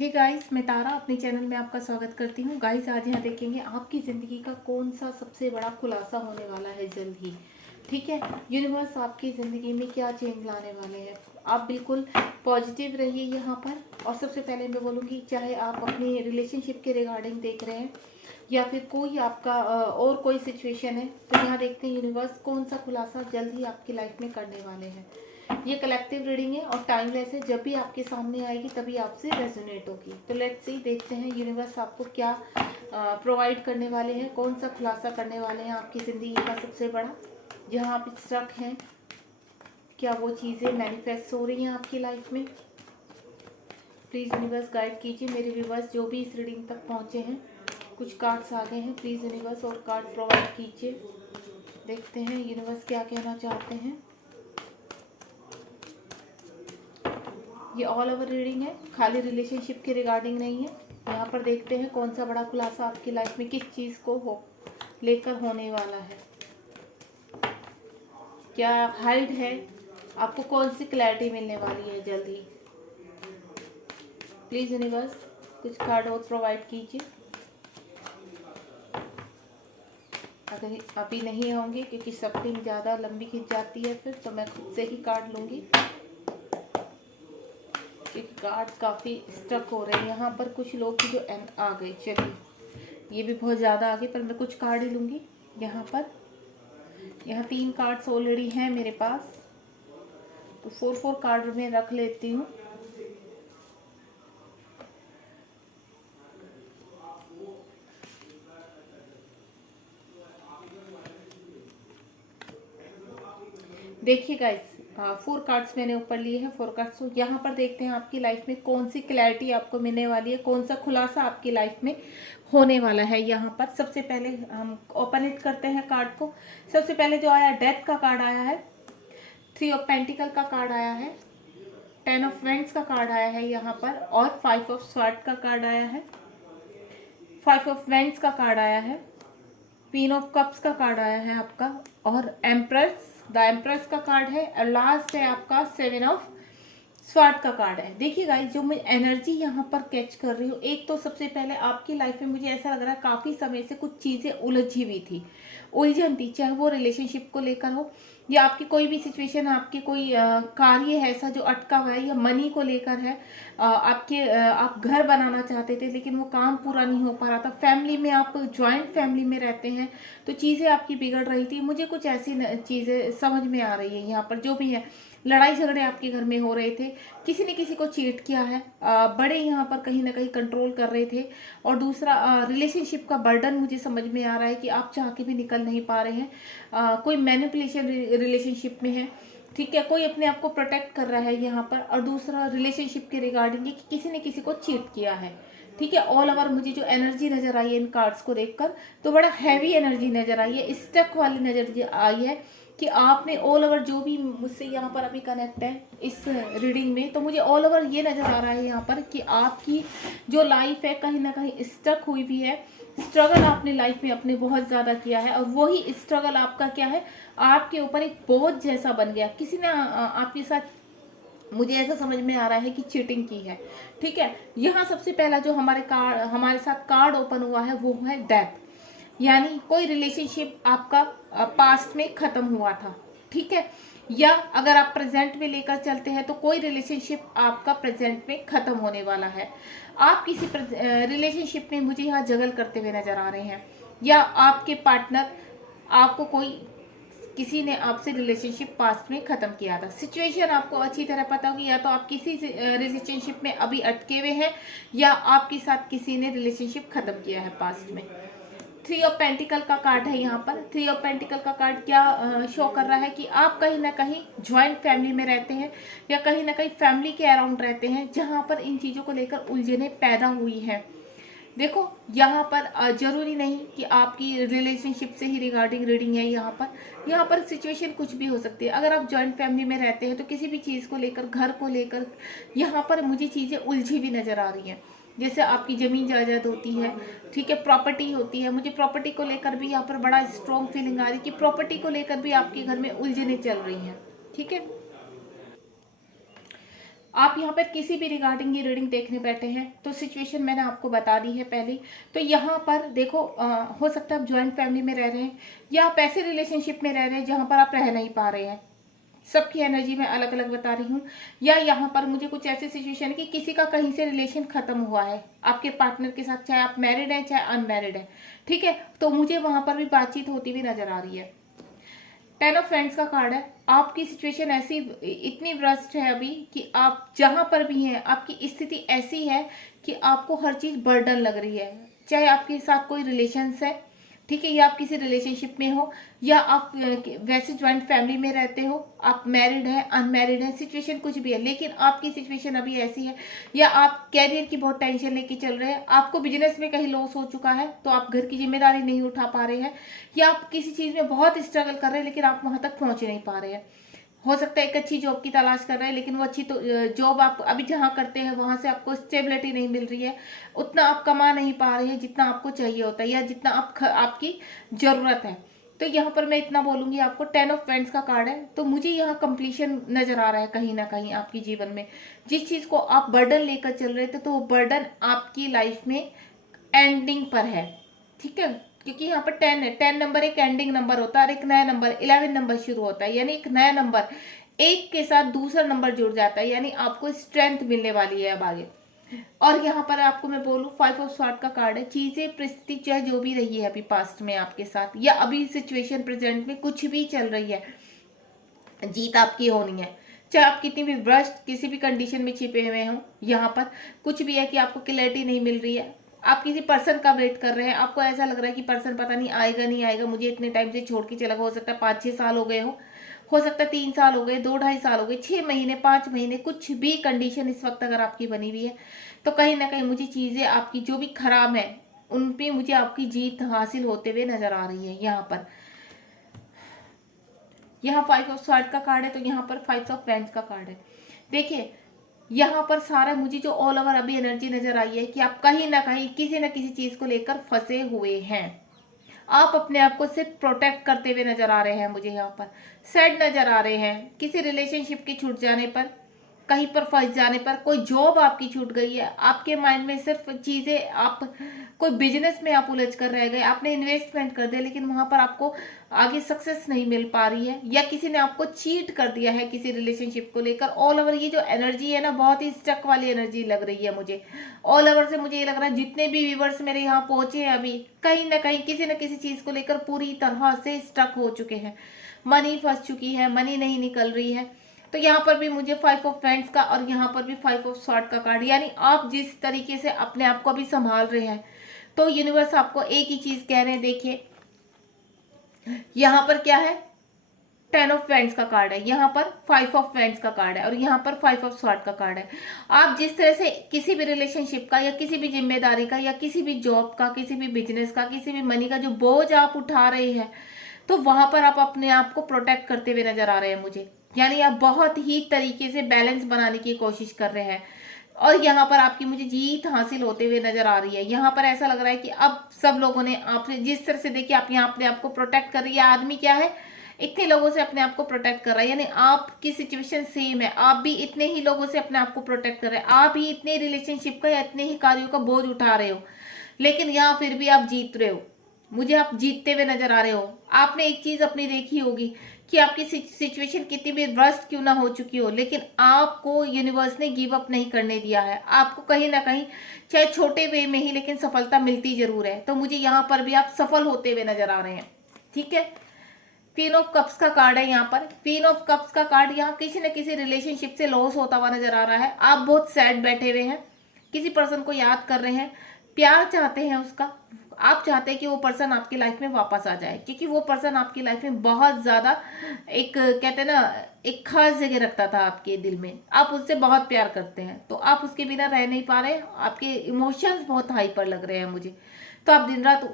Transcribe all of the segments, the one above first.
Hey guys, मैं तारा अपने channel में आपका स्वागत करती हूँ। गाइस, आज यहाँ देखेंगे आपकी ज़िंदगी का कौन सा सबसे बड़ा खुलासा होने वाला है जल्द ही। ठीक है, यूनिवर्स आपकी ज़िंदगी में क्या चेंज लाने वाले हैं। आप बिल्कुल पॉजिटिव रहिए यहाँ पर। और सबसे पहले मैं बोलूँगी, चाहे आप अपनी रिलेशनशिप के रिगार्डिंग देख रहे हैं या फिर कोई आपका और कोई सिचुएशन है, तो यहाँ देखते हैं यूनिवर्स कौन सा खुलासा जल्द ही आपकी लाइफ में करने वाले हैं। ये कलेक्टिव रीडिंग है और टाइमलेस है, जब भी आपके सामने आएगी तभी आपसे रेजोनेट होगी। तो लेट्स सी, देखते हैं यूनिवर्स आपको क्या प्रोवाइड करने वाले हैं, कौन सा खुलासा करने वाले हैं आपकी ज़िंदगी का सबसे बड़ा। जहां आप स्ट्रक हैं, क्या वो चीज़ें मैनिफेस्ट हो रही हैं आपकी लाइफ में। प्लीज़ यूनिवर्स गाइड कीजिए मेरे व्यूवर्स जो भी इस रीडिंग तक पहुँचे हैं। कुछ कार्ड्स आ गए हैं, प्लीज़ यूनिवर्स और कार्ड प्रोवाइड कीजिए। देखते हैं यूनिवर्स क्या कहना चाहते हैं। ये ऑल ओवर रीडिंग है, खाली रिलेशनशिप के रिगार्डिंग नहीं है। यहाँ पर देखते हैं कौन सा बड़ा खुलासा आपकी लाइफ में किस चीज़ को लेकर होने वाला है। क्या हाइड है, आपको कौन सी क्लैरिटी मिलने वाली है जल्द ही। प्लीज़ यूनिवर्स कुछ कार्ड और प्रोवाइड कीजिए। अगर अभी नहीं होंगे क्योंकि सफरिंग ज़्यादा लंबी खिंच जाती है फिर, तो मैं खुद से ही कार्ड लूँगी क्योंकि कार्ड काफ़ी स्टक हो रहे हैं यहाँ पर। कुछ लोग जो आ गए, चलिए ये भी बहुत ज़्यादा आ गए, पर मैं कुछ कार्ड ही लूँगी यहाँ पर। यहाँ 3 कार्ड्स ऑलरेडी हैं मेरे पास, तो 4 कार्ड में रख लेती हूँ। देखिए गाइस, 4 कार्ड्स मैंने ऊपर लिए हैं, 4 कार्ड्स। तो यहाँ पर देखते हैं आपकी लाइफ में कौन सी क्लैरिटी आपको मिलने वाली है, कौन सा खुलासा आपकी लाइफ में होने वाला है। यहाँ पर सबसे पहले हम ओपन इट करते हैं कार्ड को। सबसे पहले जो आया, डेथ का कार्ड आया है, 3 ऑफ पेंटिकल का कार्ड आया है, 10 ऑफ वेंट्स का कार्ड आया है यहाँ पर, और 5 ऑफ स्वॉर्ड का कार्ड आया है, 5 ऑफ वेंट्स का कार्ड आया है, क्वीन ऑफ कप्स का कार्ड आया है आपका, और एम्प्रेस, द एम्प्रेस का कार्ड है, और लास्ट है आपका 7 ऑफ स्वॉर्ड का कार्ड है। देखिए गाइस, जो मैं एनर्जी यहाँ पर कैच कर रही हूँ, एक तो सबसे पहले आपकी लाइफ में मुझे ऐसा लग रहा है काफ़ी समय से कुछ चीज़ें उलझी हुई थी, उलझन थी, चाहे वो रिलेशनशिप को लेकर हो या आपकी कोई भी सिचुएशन, आपके कोई कार्य है ऐसा जो अटका हुआ है, या मनी को लेकर है। आप घर बनाना चाहते थे लेकिन वो काम पूरा नहीं हो पा रहा था। फैमिली में, आप ज्वाइंट फैमिली में रहते हैं तो चीज़ें आपकी बिगड़ रही थी। मुझे कुछ ऐसी चीज़ें समझ में आ रही है यहाँ पर। जो भी है, लड़ाई झगड़े आपके घर में हो रहे थे, किसी ने किसी को चीट किया है, बड़े यहाँ पर कहीं ना कहीं कंट्रोल कर रहे थे। और दूसरा, रिलेशनशिप का बर्डन मुझे समझ में आ रहा है कि आप चाह के भी निकल नहीं पा रहे हैं। कोई मैनिपुलेशन रिलेशनशिप में है, ठीक है, कोई अपने आप को प्रोटेक्ट कर रहा है यहाँ पर। और दूसरा, रिलेशनशिप के रिगार्डिंग कि किसी ने किसी को चीट किया है। ठीक है, ऑल ओवर मुझे जो एनर्जी नजर आई है इन कार्ड्स को देखकर, तो बड़ा हैवी एनर्जी नजर आई है, स्टक वाली नजर आई है कि आपने ऑल ओवर, जो भी मुझसे यहाँ पर अभी कनेक्ट है इस रीडिंग में, तो मुझे ऑल ओवर ये नज़र आ रहा है यहाँ पर कि आपकी जो लाइफ है कहीं ना कहीं स्टक हुई भी है। स्ट्रगल आपने लाइफ में अपने बहुत ज़्यादा किया है, और वही स्ट्रगल आपका क्या है, आपके ऊपर एक बोझ जैसा बन गया। किसी ने आपके साथ, मुझे ऐसा समझ में आ रहा है कि चीटिंग की है। ठीक है, यहाँ सबसे पहला जो हमारे साथ कार्ड ओपन हुआ है वो है डेथ। यानी कोई रिलेशनशिप आपका पास्ट में खत्म हुआ था, ठीक है, या अगर आप प्रेजेंट में लेकर चलते हैं तो कोई रिलेशनशिप आपका प्रेजेंट में खत्म होने वाला है। आप किसी रिलेशनशिप में मुझे यहाँ जगल करते हुए नजर आ रहे हैं, या आपके पार्टनर, आपको कोई, किसी ने आपसे रिलेशनशिप पास्ट में खत्म किया था। सिचुएशन आपको अच्छी तरह पता होगी, या तो आप किसी रिलेशनशिप में अभी अटके हुए हैं, या आपके साथ किसी ने रिलेशनशिप खत्म किया है पास्ट में। 3 ऑफ पेंटिकल का कार्ड है यहाँ पर। 3 ऑफ पेंटिकल का कार्ड क्या शो कर रहा है कि आप कहीं ना कहीं ज्वाइंट फैमिली में रहते हैं, या कहीं ना कहीं फैमिली के अराउंड रहते हैं जहाँ पर इन चीज़ों को लेकर उलझने पैदा हुई हैं। देखो, यहाँ पर जरूरी नहीं कि आपकी रिलेशनशिप से ही रिगार्डिंग रीडिंग है। यहाँ पर सिचुएशन कुछ भी हो सकती है। अगर आप जॉइंट फैमिली में रहते हैं तो किसी भी चीज़ को लेकर, घर को लेकर, यहाँ पर मुझे चीज़ें उलझी भी नज़र आ रही हैं। जैसे आपकी ज़मीन जायदाद होती है, ठीक है, प्रॉपर्टी होती है। मुझे प्रॉपर्टी को लेकर भी यहाँ पर बड़ा स्ट्रॉन्ग फीलिंग आ रही है कि प्रॉपर्टी को लेकर भी आपके घर में उलझने चल रही हैं। ठीक है, आप यहाँ पर किसी भी रिगार्डिंग ये रीडिंग देखने बैठे हैं तो सिचुएशन मैंने आपको बता दी है पहले। तो यहाँ पर देखो हो सकता है आप ज्वाइंट फैमिली में रह रहे हैं या आप ऐसे रिलेशनशिप में रह रहे हैं जहाँ पर आप रह नहीं पा रहे हैं। सबकी एनर्जी मैं अलग अलग बता रही हूँ। या यहाँ पर मुझे कुछ ऐसी सिचुएशन है कि किसी का कहीं से रिलेशन खत्म हुआ है आपके पार्टनर के साथ, चाहे आप मैरिड हैं चाहे अनमैरिड हैं, ठीक है। तो मुझे वहां पर भी बातचीत होती हुई नजर आ रही है। 10 ऑफ फ्रेंड्स का कार्ड है। आपकी सिचुएशन ऐसी इतनी व्रस्ट है अभी कि आप जहां पर भी हैं आपकी स्थिति ऐसी है कि आपको हर चीज बर्डन लग रही है। चाहे आपके साथ कोई रिलेशंस है, ठीक है, या आप किसी रिलेशनशिप में हो या आप वैसे ज्वाइंट फैमिली में रहते हो, आप मैरिड है अनमैरिड है, सिचुएशन कुछ भी है, लेकिन आपकी सिचुएशन अभी ऐसी है या आप कैरियर की बहुत टेंशन लेके चल रहे हैं, आपको बिजनेस में कहीं लॉस हो चुका है तो आप घर की जिम्मेदारी नहीं उठा पा रहे हैं, या आप किसी चीज में बहुत स्ट्रगल कर रहे हैं लेकिन आप वहां तक पहुंच नहीं पा रहे हैं। हो सकता है एक अच्छी जॉब की तलाश कर रहे हैं लेकिन वो अच्छी तो जॉब आप अभी जहाँ करते हैं वहां से आपको स्टेबिलिटी नहीं मिल रही है, उतना आप कमा नहीं पा रहे हैं जितना आपको चाहिए होता है या जितना आपकी जरूरत है। तो यहाँ पर मैं इतना बोलूंगी आपको, 10 ऑफ फ्रेंड्स का कार्ड है। तो मुझे यहाँ कंप्लीशन नजर आ रहा है कहीं ना कहीं आपके जीवन में। जिस चीज को आप बर्डन लेकर चल रहे थे तो वो बर्डन आपकी लाइफ में एंडिंग पर है, ठीक है। क्योंकि यहाँ पर 10 है, 10 नंबर एक एंडिंग नंबर होता है और एक नया नंबर 11 नंबर शुरू होता है, यानी एक नया नंबर एक के साथ दूसरा नंबर जुड़ जाता है, यानी आपको स्ट्रेंथ मिलने वाली है अब आगे। और यहाँ पर आपको मैं बोलूँ 5 ऑफ स्वॉर्ड का कार्ड है। चीजें परिस्थिति चाहे जो भी रही है अभी पास्ट में आपके साथ या अभी सिचुएशन प्रेजेंट में कुछ भी चल रही है, जीत आपकी होनी है। चाहे आप कितनी भी ब्रस्ट किसी भी कंडीशन में छिपे हुए हो, यहाँ पर कुछ भी है कि आपको क्लैरिटी नहीं मिल रही है, आप किसी पर्सन का वेट कर रहे हैं, आपको ऐसा लग रहा है कि पर्सन पता नहीं आएगा नहीं आएगा, मुझे इतने टाइम से छोड़ के चला गया, हो सकता है 5-6 साल हो गए हो सकता है 3 साल हो गए, 2-2.5 साल हो गए, 6 महीने 5 महीने, कुछ भी कंडीशन इस वक्त अगर आपकी बनी हुई है तो कहीं ना कहीं मुझे चीजें आपकी जो भी खराब है उन पे मुझे आपकी जीत हासिल होते हुए नजर आ रही है। यहाँ 5 ऑफ स्वॉर्ड का कार्ड है तो यहाँ पर 5 ऑफ फ्रेंड्स का कार्ड है। देखिए यहाँ पर सारा मुझे जो ऑल ओवर अभी एनर्जी नजर आई है कि आप कहीं ना कहीं किसी न किसी चीज को लेकर फंसे हुए हैं। आप अपने आप को सिर्फ प्रोटेक्ट करते हुए नजर आ रहे हैं, मुझे यहाँ पर सैड नजर आ रहे हैं किसी रिलेशनशिप के छूट जाने पर, कहीं पर फंस जाने पर, कोई जॉब आपकी छूट गई है, आपके माइंड में सिर्फ चीजें, आप कोई बिजनेस में आप उलझ कर रह गए, आपने इन्वेस्टमेंट कर दिया लेकिन वहां पर आपको आगे सक्सेस नहीं मिल पा रही है, या किसी ने आपको चीट कर दिया है किसी रिलेशनशिप को लेकर। ऑल ओवर ये जो एनर्जी है ना, बहुत ही स्टक वाली एनर्जी लग रही है मुझे। ऑल ओवर से मुझे ये लग रहा है जितने भी व्यूवर्स मेरे यहाँ पहुंचे हैं अभी कहीं ना कहीं किसी न किसी चीज को लेकर पूरी तरह से स्टक हो चुके हैं, मनी फंस चुकी है, मनी नहीं निकल रही है। तो यहाँ पर भी मुझे 5 ऑफ फ्रेंड्स का और यहाँ पर भी 5 ऑफ स्वॉर्ड का कार्ड, यानी आप जिस तरीके से अपने आप को अभी संभाल रहे हैं तो यूनिवर्स आपको एक ही चीज कह रहे हैं। देखिए यहाँ पर क्या है, 10 ऑफ फ्रेंड्स का कार्ड है, यहाँ पर 5 ऑफ फ्रेंड्स का कार्ड है और यहाँ पर 5 ऑफ स्वॉर्ड का कार्ड है। आप जिस तरह से किसी भी रिलेशनशिप का या किसी भी जिम्मेदारी का या किसी भी जॉब का, किसी भी बिजनेस का, किसी भी मनी का जो बोझ आप उठा रहे हैं तो वहां पर आप अपने आप को प्रोटेक्ट करते हुए नजर आ रहे हैं मुझे, यानी आप बहुत ही तरीके से बैलेंस बनाने की कोशिश कर रहे हैं और यहाँ पर आपकी मुझे जीत हासिल होते हुए नजर आ रही है। यहाँ पर ऐसा लग रहा है कि अब सब लोगों ने आपसे जिस तरह से, देखिए आप यहाँ अपने आप को प्रोटेक्ट कर रही है, आदमी क्या है इतने लोगों से अपने आप को प्रोटेक्ट कर रहा है, यानी आपकी सिचुएशन सेम है, आप भी इतने ही लोगों से अपने आप को प्रोटेक्ट कर रहे हैं, आप ही इतने रिलेशनशिप का या इतने ही कार्यों का बोझ उठा रहे हो, लेकिन यहाँ फिर भी आप जीत रहे हो, मुझे आप जीतते हुए नजर आ रहे हो। आपने एक चीज अपनी देखी होगी कि आपकी सिचुएशन कितनी भी वर्स्ट क्यों ना हो चुकी हो, लेकिन आपको यूनिवर्स ने गिव अप नहीं करने दिया है, आपको कहीं ना कहीं चाहे छोटे वे में ही लेकिन सफलता मिलती जरूर है। तो मुझे यहाँ पर भी आप सफल होते हुए नजर आ रहे हैं, ठीक है। 3 ऑफ कप्स का कार्ड है यहाँ पर। 3 ऑफ कप्स का कार्ड यहाँ किसी न किसी रिलेशनशिप से लॉस होता हुआ नजर आ रहा है, आप बहुत सैड बैठे हुए हैं, किसी पर्सन को याद कर रहे हैं, प्यार चाहते हैं उसका, आप चाहते हैं कि वो पर्सन आपकी लाइफ में वापस आ जाए, क्योंकि वो पर्सन आपकी लाइफ में बहुत ज्यादा एक कहते हैं ना एक खास जगह रखता था आपके दिल में, आप उससे बहुत प्यार करते हैं तो आप उसके बिना रह नहीं पा रहे, आपके इमोशंस बहुत हाई पर लग रहे हैं मुझे। तो आप दिन रात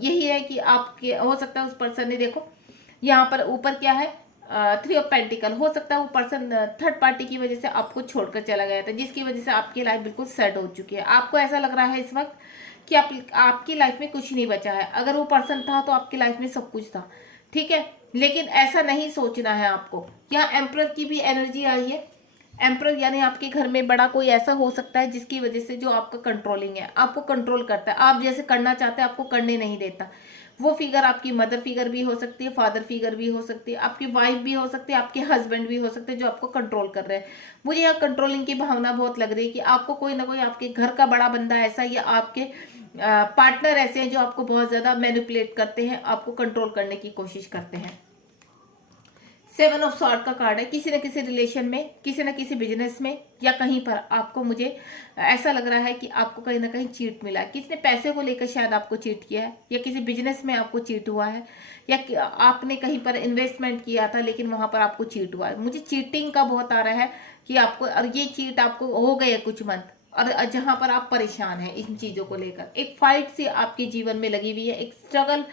यही है कि आपके हो सकता है उस पर्सन ने, देखो यहाँ पर ऊपर क्या है 3 ऑफ पेंटिकल, हो सकता है वो पर्सन थर्ड पार्टी की वजह से आपको छोड़कर चला गया था, जिसकी वजह से आपकी लाइफ बिल्कुल सेट हो चुकी है। आपको ऐसा लग रहा है इस वक्त कि आपकी लाइफ में कुछ नहीं बचा है, अगर वो पर्सन था तो आपकी लाइफ में सब कुछ था, ठीक है, लेकिन ऐसा नहीं सोचना है आपको। यहाँ एम्परर की भी एनर्जी आई है, एम्परर यानी आपके घर में बड़ा कोई ऐसा हो सकता है जिसकी वजह से जो आपका कंट्रोलिंग है, आपको कंट्रोल करता है, आप जैसे करना चाहते हैं आपको करने नहीं देता। वो फिगर आपकी मदर फिगर भी हो सकती है, फादर फिगर भी हो सकती है, आपकी वाइफ भी हो सकती है, आपके हस्बैंड भी हो सकते हैं जो आपको कंट्रोल कर रहे हैं। मुझे यहाँ कंट्रोलिंग की भावना बहुत लग रही है कि आपको कोई ना कोई आपके घर का बड़ा बंदा ऐसा या आपके पार्टनर ऐसे हैं जो आपको बहुत ज्यादा मैनिपुलेट करते हैं, आपको कंट्रोल करने की कोशिश करते हैं। 7 ऑफ सॉर्ड का कार्ड है, किसी न किसी रिलेशन में, किसी न किसी बिजनेस में या कहीं पर आपको, मुझे ऐसा लग रहा है कि आपको कहीं ना कहीं चीट मिला है। किसी ने पैसे को लेकर शायद आपको चीट किया है, या किसी बिजनेस में आपको चीट हुआ है, या आपने कहीं पर इन्वेस्टमेंट किया था लेकिन वहां पर आपको चीट हुआ है। मुझे चीटिंग का बहुत आ रहा है कि आपको, और ये चीट आपको हो गए कुछ मंथ, और जहां पर आप परेशान हैं इन चीजों को लेकर, एक फाइट सी आपके जीवन में लगी हुई है, एक स्ट्रगल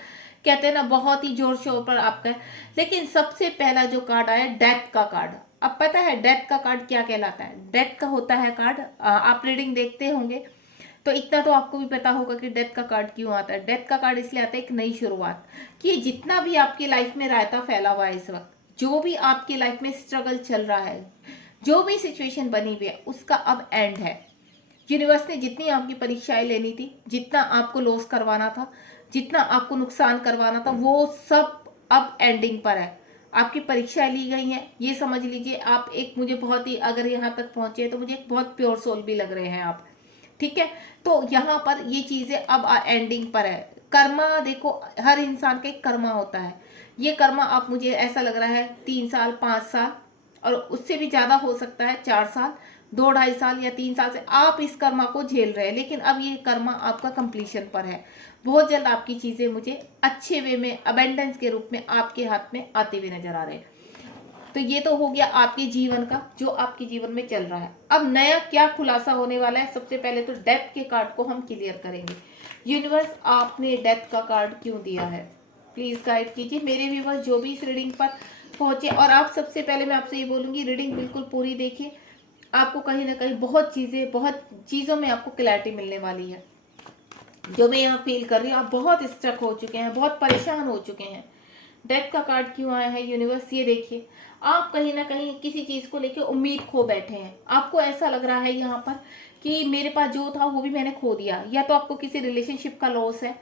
कहते हैं ना बहुत ही जोर शोर पर आपका है। लेकिन सबसे पहला जो कार्ड आया डेथ का कार्ड। अब पता है डेथ का कार्ड क्या कहलाता है? डेथ का होता है कार्ड, आप रीडिंग देखते होंगे तो इतना तो आपको भी पता होगा कि डेथ का कार्ड क्यों आता है। डेथ का कार्ड इसलिए आता है एक नई शुरुआत, कि जितना भी आपकी लाइफ में रायता फैला हुआ है इस वक्त, जो भी आपकी लाइफ में स्ट्रगल चल रहा है, जो भी सिचुएशन बनी हुई है, उसका अब एंड है। यूनिवर्स ने जितनी आपकी परीक्षाएं लेनी थी, जितना आपको लॉस करवाना था, जितना आपको नुकसान करवाना था, वो सब अब एंडिंग पर है। आपकी परीक्षाएं ली गई हैं, ये समझ लीजिए आप एक, मुझे बहुत ही, अगर यहाँ तक पहुंचे तो मुझे एक बहुत प्योर सोल भी लग रहे हैं आप, ठीक है। तो यहाँ पर ये चीजें अब एंडिंग पर है। कर्मा देखो, हर इंसान का एक कर्मा होता है। ये कर्मा आप, मुझे ऐसा लग रहा है 3 साल 5 साल और उससे भी ज्यादा हो सकता है, 4 साल, 2 ढाई साल या 3 साल से आप इस कर्मा को झेल रहे हैं, लेकिन अब ये कर्मा आपका कंप्लीशन पर है। बहुत जल्द आपकी चीजें मुझे अच्छे वे में, अबेंडेंस के रूप में आपके हाथ में आते हुए नजर आ रहे हैं। तो ये तो हो गया आपके जीवन का, जो आपके जीवन में चल रहा है। अब नया क्या खुलासा होने वाला है? सबसे पहले तो डेथ के कार्ड को हम क्लियर करेंगे। यूनिवर्स, आपने डेथ का कार्ड क्यों दिया है? प्लीज गाइड कीजिए मेरे व्यूवर्स जो भी इस रीडिंग पर पहुंचे। और आप, सबसे पहले मैं आपसे ये बोलूंगी, रीडिंग बिल्कुल पूरी देखिए, आपको कहीं ना कहीं बहुत चीजों में आपको क्लैरिटी मिलने वाली है। जो मैं यहाँ फील कर रही हूँ, आप बहुत स्ट्रक हो चुके हैं, बहुत परेशान हो चुके हैं। डेथ का कार्ड क्यों आया है यूनिवर्स? ये देखिए, आप कहीं ना कहीं किसी चीज को लेकर उम्मीद खो बैठे हैं। आपको ऐसा लग रहा है यहाँ पर कि मेरे पास जो था वो भी मैंने खो दिया, या तो आपको किसी रिलेशनशिप का लॉस है,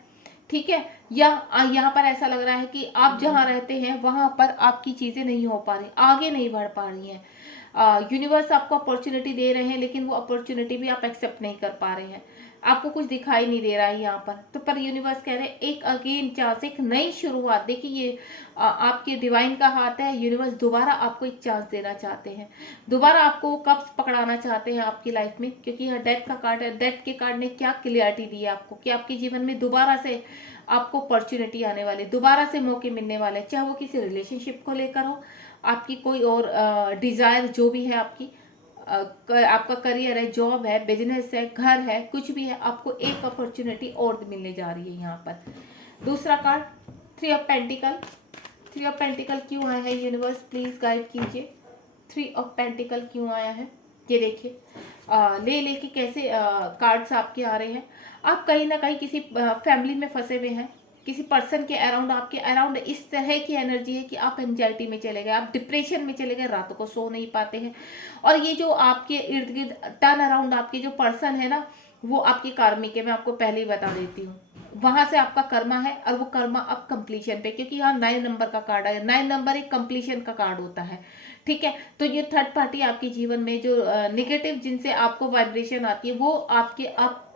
ठीक है, या यहाँ पर ऐसा लग रहा है कि आप जहाँ रहते हैं वहां पर आपकी चीजें नहीं हो पा रही, आगे नहीं बढ़ पा रही हैं। यूनिवर्स आपको अपॉर्चुनिटी दे रहे हैं, लेकिन वो अपॉर्चुनिटी भी आप एक्सेप्ट नहीं कर पा रहे हैं, आपको कुछ दिखाई नहीं दे रहा है यहाँ पर। तो पर यूनिवर्स कह रहे हैं एक अगेन चांस, एक नई शुरुआत। देखिए ये आपके डिवाइन का हाथ है। यूनिवर्स दोबारा आपको एक चांस देना चाहते हैं, दोबारा आपको कब पकड़ाना चाहते हैं आपकी लाइफ में, क्योंकि यहाँ डेथ का कार्ड है। डेथ के कार्ड ने क्या क्लियरिटी दी है आपको कि आपके जीवन में दोबारा से आपको अपॉर्चुनिटी आने वाली, दोबारा से मौके मिलने वाले, चाहे वो किसी रिलेशनशिप को लेकर हो, आपकी कोई और डिजायर जो भी है आपकी, आपका करियर है, जॉब है, बिजनेस है, घर है, कुछ भी है, आपको एक अपॉर्चुनिटी और मिलने जा रही है यहाँ पर। दूसरा card 3 of pentacle. 3 of pentacle क्यों आया है यूनिवर्स? प्लीज गाइड कीजिए 3 ऑफ पेंटिकल क्यों आया है। ये देखिए ले लेके कैसे कार्ड्स आपके आ रहे हैं। आप कहीं ना कहीं किसी फैमिली में फंसे हुए हैं, किसी पर्सन के अराउंड, आपके अराउंड इस तरह की एनर्जी है कि आप एंजाइटी में चले गए, आप डिप्रेशन में चले गए, रातों को सो नहीं पाते हैं। और ये जो आपके इर्द गिर्द टर्न अराउंड आपके जो पर्सन है ना, वो आपकी कार्मिक है। मैं आपको पहले ही बता देती हूँ, वहां से आपका कर्मा है, और वो कर्मा अब कंप्लीशन पे, क्योंकि यहाँ 9 नंबर का कार्ड है। 9 नंबर एक कंप्लीशन का कार्ड होता है, ठीक है। तो ये थर्ड पार्टी आपके जीवन में जो निगेटिव जिनसे आपको वाइब्रेशन आती है, वो आपके अब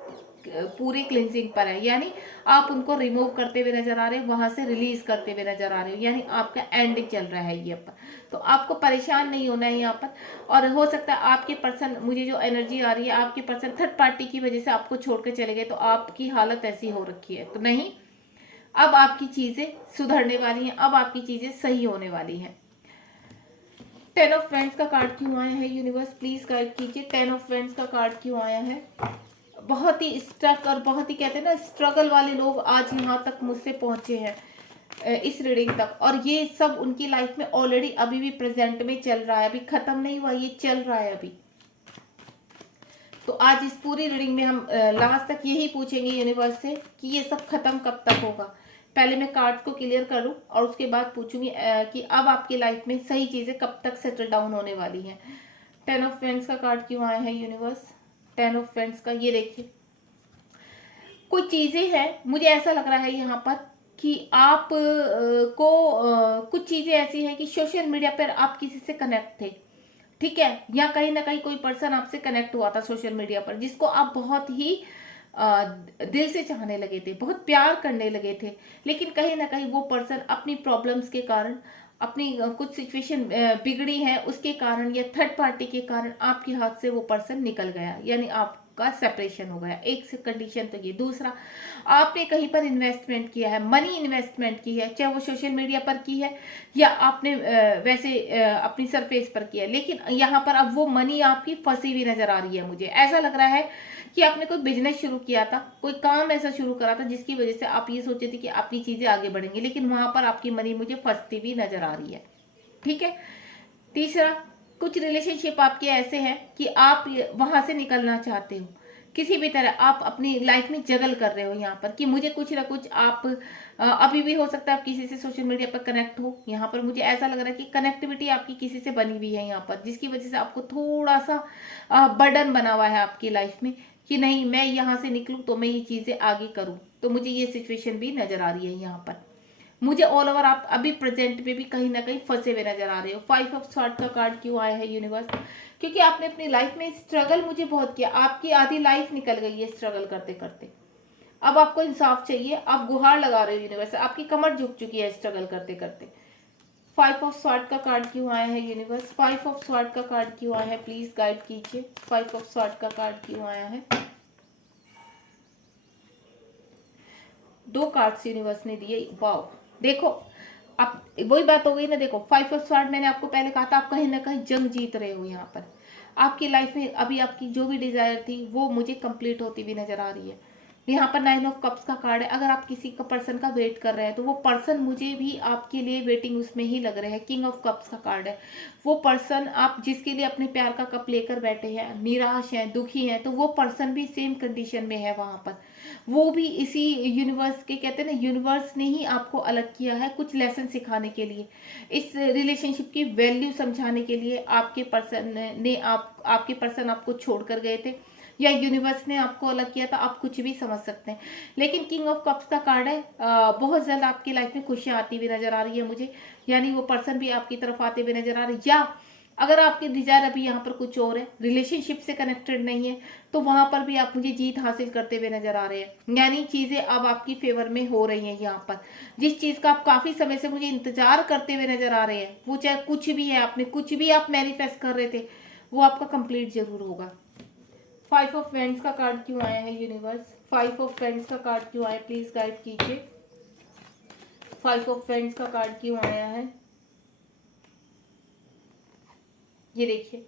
पूरे क्लिनजिंग पर है, यानी आप उनको रिमूव करते हुए नजर आ रहे हैं, वहां से रिलीज करते हुए नजर आ रहे हो, यानी आपका एंडिंग चल रहा है ये पर। तो आपको परेशान नहीं होना है यहाँ पर। और हो सकता है आपके पर्सन, मुझे जो एनर्जी आ रही है, आपके पर्सन थर्ड पार्टी की वजह से आपको छोड़ के चले गए, तो आपकी हालत ऐसी हो रखी है। तो नहीं, अब आपकी चीजें सुधरने वाली हैं, अब आपकी चीजें सही होने वाली हैं। 10 ऑफ वेंड्स का कार्ड क्यों आया है यूनिवर्स? प्लीज गाइड कीजिए 10 ऑफ वेंड्स का कार्ड क्यों आया है। बहुत ही स्ट्रक और बहुत ही कहते हैं ना स्ट्रगल वाले लोग आज यहाँ तक मुझसे पहुंचे हैं इस रीडिंग तक, और ये सब उनकी लाइफ में ऑलरेडी अभी भी प्रेजेंट में चल रहा है, अभी खत्म नहीं हुआ, ये चल रहा है अभी। तो आज इस पूरी रीडिंग में हम लास्ट तक यही पूछेंगे यूनिवर्स से कि ये सब खत्म कब तक होगा। पहले मैं कार्ड को क्लियर करूं और उसके बाद पूछूंगी कि अब आपकी लाइफ में सही चीजें कब तक सेटल डाउन होने वाली हैं। 10 ऑफ वेंट्स का कार्ड क्यों आया है यूनिवर्स? 10 ऑफ वेंट्स का, ये देखिए कुछ चीजें हैं, मुझे ऐसा लग रहा है यहाँ पर कि आप कुछ चीजें ऐसी हैं कि सोशल मीडिया पर आप किसी से कनेक्ट थे, ठीक है, या कहीं ना कहीं कोई पर्सन आपसे कनेक्ट हुआ था सोशल मीडिया पर, जिसको आप बहुत ही दिल से चाहने लगे थे, बहुत प्यार करने लगे थे, लेकिन कहीं ना कहीं वो पर्सन अपनी प्रॉब्लम्स के कारण, अपनी कुछ सिचुएशन बिगड़ी है उसके कारण, या थर्ड पार्टी के कारण आपके हाथ से वो पर्सन निकल गया, यानी आपका सेपरेशन हो गया। एक से कंडीशन तो ये। दूसरा, आपने कहीं पर इन्वेस्टमेंट किया है, मनी इन्वेस्टमेंट की है, चाहे वो सोशल मीडिया पर की है या आपने वैसे अपनी सरफेस पर किया है, लेकिन यहाँ पर अब वो मनी आपकी फंसी हुई नजर आ रही है। मुझे ऐसा लग रहा है कि आपने कोई बिजनेस शुरू किया था, कोई काम ऐसा शुरू करा था जिसकी वजह से आप ये सोचे थे कि आपकी चीजें आगे बढ़ेंगी, लेकिन वहां पर आपकी मनी मुझे फंसती हुई नजर आ रही है, ठीक है। तीसरा, कुछ रिलेशनशिप आपके ऐसे हैं कि आप वहां से निकलना चाहते हो, किसी भी तरह आप अपनी लाइफ में जगल कर रहे हो यहाँ पर कि मुझे कुछ ना कुछ आप अभी भी हो सकता है आप किसी से सोशल मीडिया पर कनेक्ट हो। यहाँ पर मुझे ऐसा लग रहा है कि कनेक्टिविटी आपकी किसी से बनी हुई है यहाँ पर, जिसकी वजह से आपको थोड़ा सा बर्डन बना हुआ है आपकी लाइफ में कि नहीं मैं यहाँ से निकलूँ तो मैं ये चीजें आगे करूँ। तो मुझे ये सिचुएशन भी नजर आ रही है यहाँ पर। मुझे ऑल ओवर आप अभी प्रेजेंट में भी कहीं ना कहीं फंसे हुए नजर आ रहे हो। 5 ऑफ स्वॉर्ड का कार्ड क्यों आया है यूनिवर्स? क्योंकि आपने अपनी लाइफ में स्ट्रगल मुझे बहुत किया, आपकी आधी लाइफ निकल गई है स्ट्रगल करते करते। अब आपको इंसाफ चाहिए, आप गुहार लगा रहे हो यूनिवर्स, आपकी कमर झुक चुकी है स्ट्रगल करते करते। 5 ऑफ स्वॉर्ड का कार्ड क्यों आया है यूनिवर्स? 5 ऑफ स्वॉर्ड का कार्ड क्यों आया है? प्लीज गाइड कीजिए। 5 ऑफ स्वॉर्ड का कार्ड क्यों आया है? 2 कार्ड्स यूनिवर्स ने दिए। वाओ, देखो अब वही बात हो गई ना। देखो 5 ऑफ स्वॉर्ड, मैंने आपको पहले कहा था आप कहीं ना कहीं जंग जीत रहे हो यहाँ पर। आपकी लाइफ में अभी आपकी जो भी डिजायर थी वो मुझे कंप्लीट होती हुई नजर आ रही है। यहाँ पर 9 ऑफ कप्स का कार्ड है। अगर आप किसी का पर्सन का वेट कर रहे हैं तो वो पर्सन मुझे भी आपके लिए वेटिंग उसमें ही लग रहे हैं। किंग ऑफ कप्स का कार्ड है। वो पर्सन आप जिसके लिए अपने प्यार का कप लेकर बैठे हैं, निराश हैं, दुखी हैं, तो वो पर्सन भी सेम कंडीशन में है वहां पर। वो भी इसी यूनिवर्स के, कहते हैं ना, यूनिवर्स ने ही आपको अलग किया है कुछ लेसन सिखाने के लिए, इस रिलेशनशिप की वैल्यू समझाने के लिए। आपके पर्सन ने आपके पर्सन आपको छोड़कर गए थे या यूनिवर्स ने आपको अलग किया था, आप कुछ भी समझ सकते हैं। लेकिन किंग ऑफ कप्स का कार्ड है, बहुत जल्द आपकी लाइफ में खुशियां आती हुई नजर आ रही है मुझे, यानी वो पर्सन भी आपकी तरफ आते हुए नजर आ रही है। या अगर आपकी डिजायर अभी यहाँ पर कुछ और है, रिलेशनशिप से कनेक्टेड नहीं है, तो वहां पर भी आप मुझे जीत हासिल करते हुए नजर आ रहे हैं, यानी चीजें अब आपकी फेवर में हो रही हैं। यहाँ पर जिस चीज का आप काफी समय से मुझे इंतजार करते हुए नजर आ रहे हैं, वो चाहे कुछ भी है, आपने कुछ भी आप मैनिफेस्ट कर रहे थे, वो आपका कंप्लीट जरूर होगा। 5 ऑफ वेंट्स का कार्ड क्यों आया है यूनिवर्स? 5 ऑफ वेंट्स का कार्ड क्यों आया, प्लीज गाइड कीजिए। 5 ऑफ वेंट्स का कार्ड क्यों आया है? ये देखिए,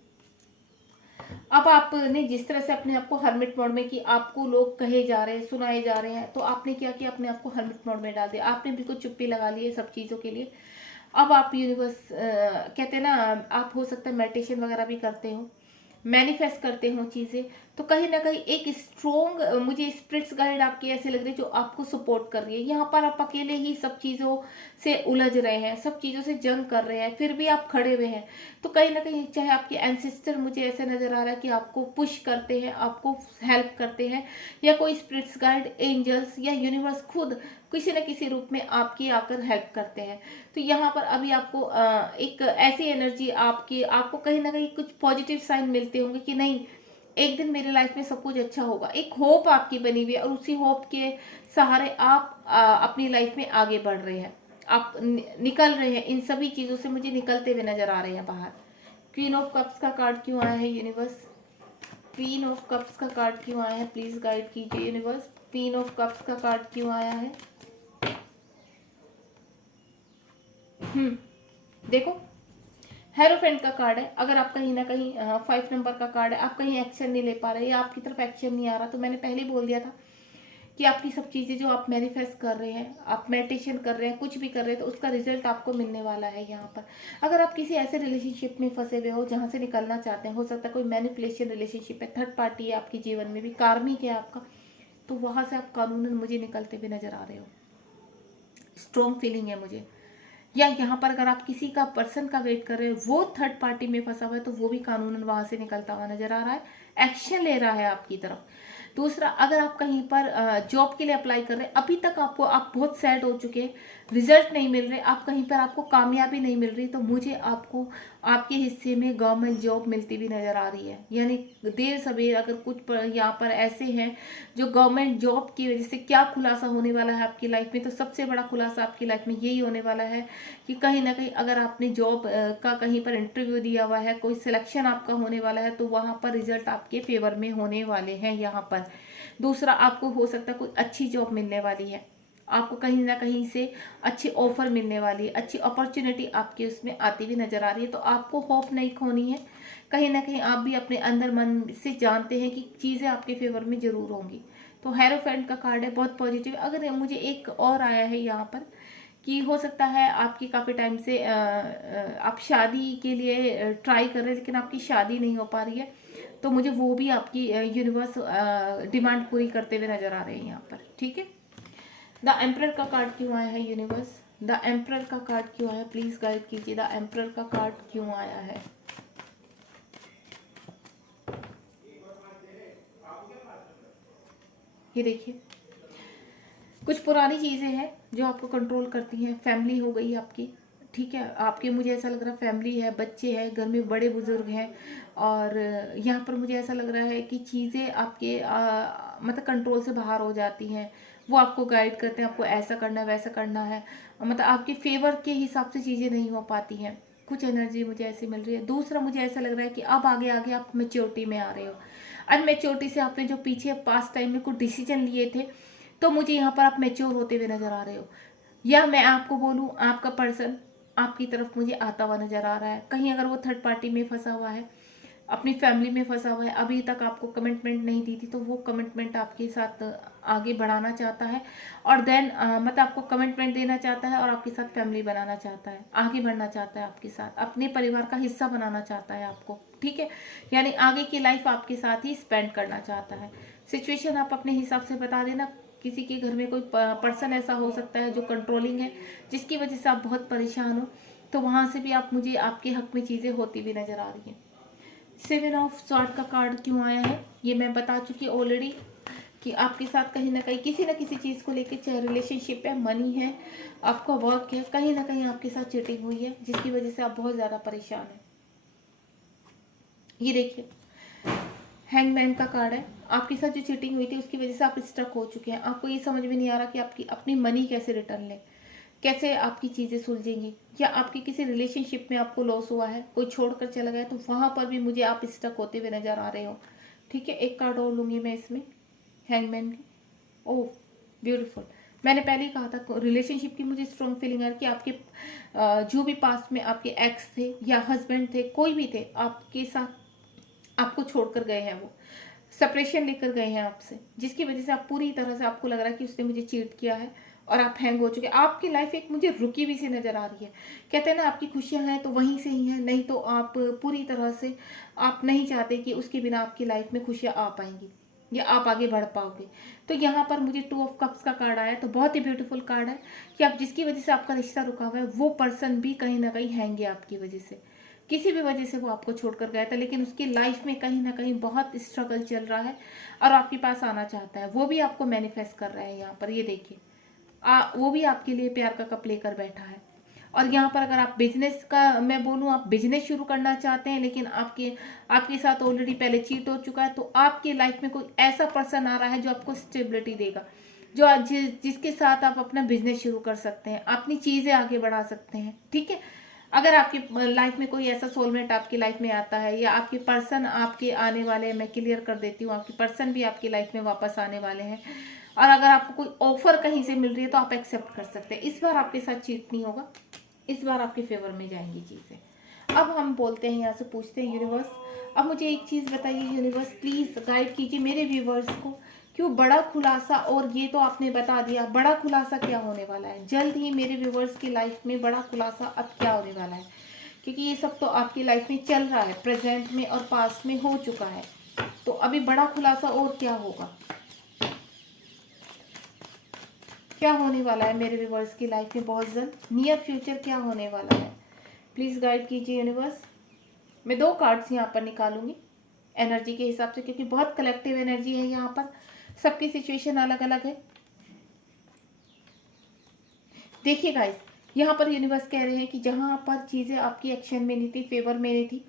अब आपने जिस तरह से अपने आप को हर्मिट मोड में, कि आपको लोग कहे जा रहे हैं, सुनाए जा रहे हैं, तो आपने क्या किया, अपने आप को हर्मिट मोड में डाल दिया, आपने बिल्कुल चुप्पी लगा ली है सब चीज़ों के लिए। अब आप यूनिवर्स, कहते हैं ना, आप हो सकता है मेडिटेशन वगैरह भी करते हो, मैनिफेस्ट करते हो चीज़ें, तो कहीं ना कहीं एक स्ट्रोंग मुझे स्पिरिट्स गाइड आपकी ऐसे लग रही है जो आपको सपोर्ट कर रही है। यहाँ पर आप अकेले ही सब चीज़ों से उलझ रहे हैं, सब चीज़ों से जंग कर रहे हैं, फिर भी आप खड़े हुए हैं। तो कहीं ना कहीं चाहे आपके एंसेस्टर, मुझे ऐसे नजर आ रहा है कि आपको पुश करते हैं, आपको हेल्प करते हैं, या कोई स्पिरिट्स गाइड, एंजल्स या यूनिवर्स खुद किसी न किसी रूप में आपकी आकर हेल्प करते हैं। तो यहाँ पर अभी आपको एक ऐसी एनर्जी आपको कहीं ना कहीं कुछ पॉजिटिव साइन मिलते होंगे कि नहीं, एक दिन मेरे लाइफ में सब कुछ अच्छा होगा। एक होप आपकी बनी हुई है और उसी होप के सहारे आप अपनी लाइफ में आगे बढ़ रहे हैं, आप निकल रहे हैं इन सभी चीजों से, मुझे निकलते हुए नजर आ रहे हैं बाहर। क्वीन ऑफ कप्स का कार्ड क्यों आया है यूनिवर्स? क्वीन ऑफ कप्स का कार्ड क्यों आया है, प्लीज गाइड कीजिए यूनिवर्स। क्वीन ऑफ कप्स का कार्ड क्यों आया है? देखो, हेरोफेंट का कार्ड है। अगर आप कहीं ना कहीं 5 नंबर का कार्ड है, आप कहीं एक्शन नहीं ले पा रहे या आपकी तरफ एक्शन नहीं आ रहा, तो मैंने पहले ही बोल दिया था कि आपकी सब चीज़ें जो आप मैनिफेस्ट कर रहे हैं, आप मेडिटेशन कर रहे हैं, कुछ भी कर रहे हैं, तो उसका रिजल्ट आपको मिलने वाला है यहाँ पर। अगर आप किसी ऐसे रिलेशनशिप में फंसे हुए हो जहाँ से निकलना चाहते हैं, हो सकता है कोई मैनिपुलेशन रिलेशनशिप है, थर्ड पार्टी है आपके जीवन में भी, कार्मिक है आपका, तो वहाँ से आप कानूनन मुझे निकलते हुए नजर आ रहे हो। स्ट्रॉन्ग फीलिंग है मुझे या यहाँ पर अगर आप किसी का पर्सन का वेट कर रहे हो, वो थर्ड पार्टी में फंसा हुआ है, तो वो भी कानूनन वहां से निकलता हुआ नजर आ रहा है, एक्शन ले रहा है आपकी तरफ। दूसरा, अगर आप कहीं पर जॉब के लिए अप्लाई कर रहे हैं, अभी तक आप बहुत सैड हो चुके हैं, रिजल्ट नहीं मिल रहे, आप कहीं पर आपको कामयाबी नहीं मिल रही, तो मुझे आपको आपके हिस्से में गवर्नमेंट जॉब मिलती हुई नजर आ रही है। यानी देर सवेर अगर कुछ यहाँ पर ऐसे हैं जो गवर्नमेंट जॉब की वजह से, क्या खुलासा होने वाला है आपकी लाइफ में, तो सबसे बड़ा खुलासा आपकी लाइफ में यही होने वाला है कि कहीं ना कहीं अगर आपने जॉब का कहीं पर इंटरव्यू दिया हुआ है, कोई सिलेक्शन आपका होने वाला है, तो वहां पर रिजल्ट आपके फेवर में होने वाले हैं यहाँ पर। दूसरा, आपको हो सकता है कोई अच्छी जॉब मिलने वाली है, आपको कहीं ना कहीं से अच्छी ऑफर मिलने वाली है, अच्छी अपॉर्चुनिटी आपके उसमें आती हुई नजर आ रही है। तो आपको होप नहीं खोनी है, कहीं ना कहीं आप भी अपने अंदर मन से जानते हैं कि चीज़ें आपके फेवर में जरूर होंगी। तो हेरोफेंट का कार्ड है, बहुत पॉजिटिव। अगर मुझे एक और आया है यहाँ पर कि हो सकता है आपकी काफ़ी टाइम से आप शादी के लिए ट्राई कर रहे हैं, लेकिन आपकी शादी नहीं हो पा रही है, तो मुझे वो भी आपकी यूनिवर्स डिमांड पूरी करते हुए नजर आ रहे हैं यहाँ पर। ठीक है, द एम्परर का कार्ड क्यों आया है यूनिवर्स? द एम्परर का कार्ड क्यों आया, प्लीज गाइड कीजिए। द एम्परर का कार्ड क्यों आया है? ये देखिए, कुछ पुरानी चीजें हैं जो आपको कंट्रोल करती हैं। फैमिली हो गई आपकी, ठीक है, आपके मुझे ऐसा लग रहा है फैमिली है, बच्चे हैं, घर में बड़े बुजुर्ग हैं, और यहाँ पर मुझे ऐसा लग रहा है कि चीज़ें आपके मतलब कंट्रोल से बाहर हो जाती हैं। वो आपको गाइड करते हैं, आपको ऐसा करना है, वैसा करना है, मतलब आपके फेवर के हिसाब से चीज़ें नहीं हो पाती हैं। कुछ एनर्जी मुझे ऐसी मिल रही है। दूसरा, मुझे ऐसा लग रहा है कि अब आगे आगे आप मेच्योरिटी में आ रहे हो। अनमेच्योरिटी से आपने जो पीछे पास्ट टाइम में कुछ डिसीजन लिए थे, तो मुझे यहाँ पर आप मेच्योर होते हुए नजर आ रहे हो। या मैं आपको बोलूँ, आपका पर्सन आपकी तरफ मुझे आता हुआ नजर आ रहा है। कहीं अगर वो थर्ड पार्टी में फंसा हुआ है, अपनी फैमिली में फंसा हुआ है, अभी तक आपको कमिटमेंट नहीं दी थी, तो वो कमिटमेंट आपके साथ आगे बढ़ाना चाहता है, और देन मतलब आपको कमिटमेंट देना चाहता है, और आपके साथ फैमिली बनाना चाहता है, आगे बढ़ना चाहता है आपके साथ, अपने परिवार का हिस्सा बनाना चाहता है आपको। ठीक है, यानी आगे की लाइफ आपके साथ ही स्पेंड करना चाहता है। सिचुएशन आप अपने हिसाब से बता देना। किसी के घर में कोई पर्सन ऐसा हो सकता है जो कंट्रोलिंग है, जिसकी वजह से आप बहुत परेशान हो, तो वहां से भी आप मुझे आपके हक में चीज़ें होती हुई नजर आ रही हैं। 7 ऑफ सॉर्ड का कार्ड क्यों आया है, ये मैं बता चुकी ऑलरेडी कि आपके साथ कहीं ना कहीं किसी ना किसी चीज़ को लेकर, चाहे रिलेशनशिप है, मनी है, आपका वर्क है, कहीं ना कहीं आपके साथ चीटिंग हुई है, जिसकी वजह से आप बहुत ज़्यादा परेशान हैं। ये देखिए, हैंगमैन का कार्ड है। आपके साथ जो चीटिंग हुई थी उसकी वजह से आप स्टक हो चुके हैं। आपको ये समझ में नहीं आ रहा कि आपकी अपनी मनी कैसे रिटर्न लें, कैसे आपकी चीज़ें सुलझेंगी, या आपकी किसी रिलेशनशिप में आपको लॉस हुआ है, कोई छोड़कर चला गया, तो वहाँ पर भी मुझे आप स्टक होते हुए नजर आ रहे हो। ठीक है, एक कार्ड और लूँगी मैं इसमें, हैंगमैन की। ओह ब्यूटीफुल, मैंने पहले ही कहा था रिलेशनशिप की मुझे स्ट्रॉन्ग फीलिंग आ रही कि आपके जो भी पास्ट में आपके एक्स थे या हस्बैंड थे, कोई भी थे, आपके साथ आपको छोड़कर गए हैं, वो सेपरेशन लेकर गए हैं आपसे, जिसकी वजह से आप पूरी तरह से, आपको लग रहा है कि उसने मुझे चीट किया है, और आप हैंग हो चुके हैं। आपकी लाइफ एक मुझे रुकी हुई सी नजर आ रही है। कहते हैं ना, आपकी खुशियां हैं तो वहीं से ही हैं, नहीं तो आप पूरी तरह से आप नहीं चाहते कि उसके बिना आपकी लाइफ में खुशियां आ पाएंगी या आप आगे बढ़ पाओगे। तो यहाँ पर मुझे 2 ऑफ कप्स का कार्ड आया, तो बहुत ही ब्यूटीफुल कार्ड है कि आप जिसकी वजह से आपका रिश्ता रुका हुआ है, वो पर्सन भी कहीं ना कहीं हैंगे आपकी वजह से, किसी भी वजह से वो आपको छोड़कर गया था, लेकिन उसकी लाइफ में कहीं ना कहीं बहुत स्ट्रगल चल रहा है और आपके पास आना चाहता है। वो भी आपको मैनिफेस्ट कर रहा है यहाँ पर, ये देखिए, वो भी आपके लिए प्यार का कप लेकर बैठा है। और यहाँ पर अगर आप बिजनेस का मैं बोलूँ, आप बिजनेस शुरू करना चाहते हैं, लेकिन आपके साथ ऑलरेडी पहले चीट हो चुका है, तो आपकी लाइफ में कोई ऐसा पर्सन आ रहा है जो आपको स्टेबिलिटी देगा, जो जिसके साथ आप अपना बिजनेस शुरू कर सकते हैं, अपनी चीज़ें आगे बढ़ा सकते हैं। ठीक है, अगर आपकी लाइफ में कोई ऐसा सोलमेट आपकी लाइफ में आता है, या आपके पर्सन आपके आने वाले हैं, मैं क्लियर कर देती हूँ, आपके पर्सन भी आपकी लाइफ में वापस आने वाले हैं, और अगर आपको कोई ऑफर कहीं से मिल रही है तो आप एक्सेप्ट कर सकते हैं। इस बार आपके साथ चीट नहीं होगा, इस बार आपके फेवर में जाएंगी चीज़ें। अब हम बोलते हैं, यहाँ से पूछते हैं यूनिवर्स, अब मुझे एक चीज़ बताइए यूनिवर्स, प्लीज़ गाइड कीजिए मेरे व्यूवर्स को, क्यों बड़ा खुलासा, और ये तो आपने बता दिया, बड़ा खुलासा क्या होने वाला है जल्द ही मेरे व्यूवर्स की लाइफ में, बड़ा खुलासा अब क्या होने वाला है, क्योंकि ये सब तो आपकी लाइफ में चल रहा है, प्रेजेंट में और पास्ट में हो चुका है, तो अभी बड़ा खुलासा और क्या होगा? क्या होने वाला है मेरे व्यूअर्स की लाइफ में बहुत जल्द, नियर फ्यूचर क्या होने वाला है, प्लीज़ गाइड कीजिए यूनिवर्स। मैं 2 कार्ड्स यहाँ पर निकालूंगी एनर्जी के हिसाब से, क्योंकि बहुत कलेक्टिव एनर्जी है यहाँ पर, सबकी सिचुएशन अलग अलग है। देखिए गाइस, यहाँ पर यूनिवर्स कह रहे हैं कि जहाँ पर चीज़ें आपकी एक्शन में नहीं थी, फेवर में नहीं थी,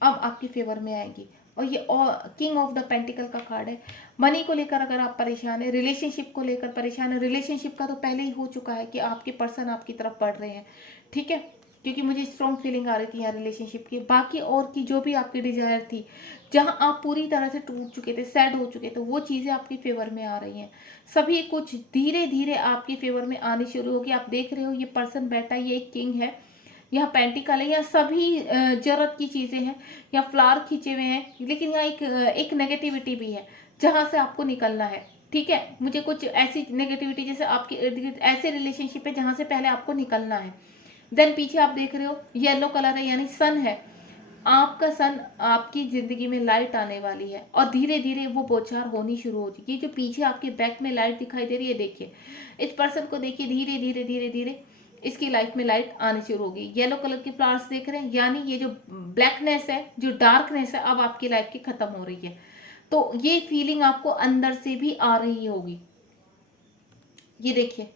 अब आपके फेवर में आएंगी। और ये किंग ऑफ द पेंटिकल का कार्ड है। मनी को लेकर अगर आप परेशान है, रिलेशनशिप को लेकर परेशान है, रिलेशनशिप का तो पहले ही हो चुका है कि आपके पर्सन आपकी तरफ बढ़ रहे हैं, ठीक है, क्योंकि मुझे स्ट्रॉन्ग फीलिंग आ रही थी यहाँ रिलेशनशिप की। बाकी और की जो भी आपकी डिजायर थी, जहाँ आप पूरी तरह से टूट चुके थे, सैड हो चुके थे, वो चीज़ें आपके फेवर में आ रही हैं। सभी कुछ धीरे धीरे आपके फेवर में आनी शुरू होगी। आप देख रहे हो ये पर्सन बैठा है, ये एक किंग है, यहाँ पेंटिकल है, यहाँ सभी जरूरत की चीज़ें हैं, यहाँ फ्लावर खींचे हुए हैं, लेकिन यहाँ एक नेगेटिविटी भी है जहाँ से आपको निकलना है, ठीक है। मुझे कुछ ऐसी नेगेटिविटी, जैसे आपके इर्द गिर्द ऐसे रिलेशनशिप है जहाँ से पहले आपको निकलना है। देन पीछे आप देख रहे हो येलो कलर है, यानी सन है, आपका सन, आपकी जिंदगी में लाइट आने वाली है और धीरे धीरे वो बौछार होनी शुरू होती है। ये जो पीछे आपके बैक में लाइट दिखाई दे रही है, देखिए इस पर्सन को, देखिए धीरे धीरे धीरे धीरे इसकी लाइफ में लाइट आनी शुरू होगी। येलो कलर के फ्लावर्स देख रहे हैं, यानी ये जो ब्लैकनेस है, जो डार्कनेस है, अब आपकी लाइफ की खत्म हो रही है। तो ये फीलिंग आपको अंदर से भी आ रही होगी। ये देखिए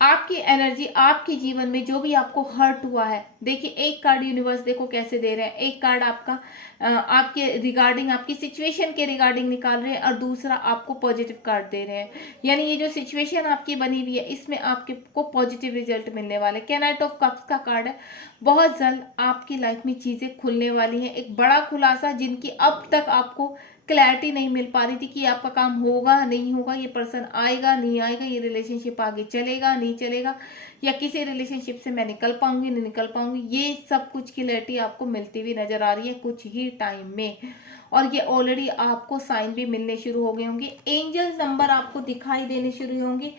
आपकी एनर्जी, आपके जीवन में जो भी आपको हर्ट हुआ है, देखिए एक कार्ड यूनिवर्स देखो कैसे दे रहे हैं। एक कार्ड आपका आपके रिगार्डिंग, आपकी सिचुएशन के रिगार्डिंग निकाल रहे हैं, और दूसरा आपको पॉजिटिव कार्ड दे रहे हैं। यानी ये जो सिचुएशन आपकी बनी हुई है, इसमें आपके को पॉजिटिव रिजल्ट मिलने वाले। कैनाइट ऑफ कप्स का कार्ड है, बहुत जल्द आपकी लाइफ में चीजें खुलने वाली हैं, एक बड़ा खुलासा, जिनकी अब तक आपको क्लैरिटी नहीं मिल पा रही थी कि आपका काम होगा नहीं होगा, ये पर्सन आएगा नहीं आएगा, ये रिलेशनशिप आगे चलेगा नहीं चलेगा, या किसी रिलेशनशिप से मैं निकल पाऊंगी नहीं निकल पाऊंगी। ये सब कुछ क्लैरिटी आपको मिलती हुई नजर आ रही है कुछ ही टाइम में, और ये ऑलरेडी आपको साइन भी मिलने शुरू हो गए होंगे, एंजल नंबर आपको दिखाई देने शुरू होंगे,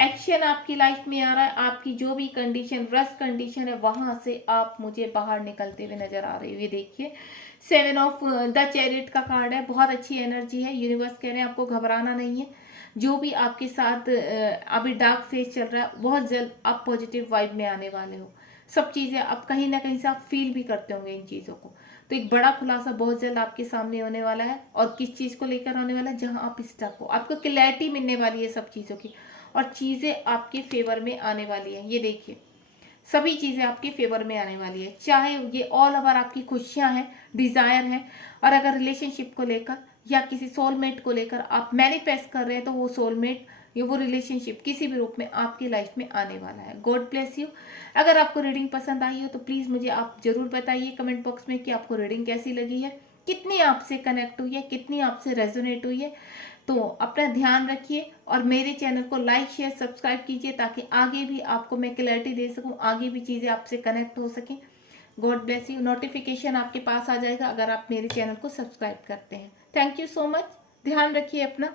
एक्शन आपकी लाइफ में आ रहा है। आपकी जो भी कंडीशन, रस कंडीशन है, वहां से आप मुझे बाहर निकलते हुए नजर आ रही है। देखिए 7 ऑफ द चैरियट का कार्ड है, बहुत अच्छी एनर्जी है। यूनिवर्स कह रहे हैं आपको घबराना नहीं है। जो भी आपके साथ अभी डार्क फेज चल रहा है, बहुत जल्द आप पॉजिटिव वाइब में आने वाले हो। सब चीजें आप कहीं ना कहीं से आप फील भी करते होंगे इन चीजों को। तो एक बड़ा खुलासा बहुत जल्द आपके सामने होने वाला है, और किस चीज को लेकर आने वाला है, जहां आप स्टक हो, आपको क्लैरिटी मिलने वाली है सब चीजों की, और चीजें आपके फेवर में आने वाली है। ये देखिए सभी चीजें आपके फेवर में आने वाली है, चाहे ये ऑल ओवर आपकी खुशियां हैं, डिजायर हैं, और अगर रिलेशनशिप को लेकर या किसी सोलमेट को लेकर आप मैनिफेस्ट कर रहे हैं, तो वो सोलमेट या वो रिलेशनशिप किसी भी रूप में आपकी लाइफ में आने वाला है। God bless you. अगर आपको रीडिंग पसंद आई हो तो प्लीज मुझे आप जरूर बताइए कमेंट बॉक्स में कि आपको रीडिंग कैसी लगी है, कितनी आपसे कनेक्ट हुई है, कितनी आपसे रेजोनेट हुई है। तो अपना ध्यान रखिए, और मेरे चैनल को लाइक शेयर सब्सक्राइब कीजिए, ताकि आगे भी आपको मैं क्लैरिटी दे सकूं, आगे भी चीज़ें आपसे कनेक्ट हो सकें। God bless you. नोटिफिकेशन आपके पास आ जाएगा अगर आप मेरे चैनल को सब्सक्राइब करते हैं। Thank you so much. ध्यान रखिए अपना।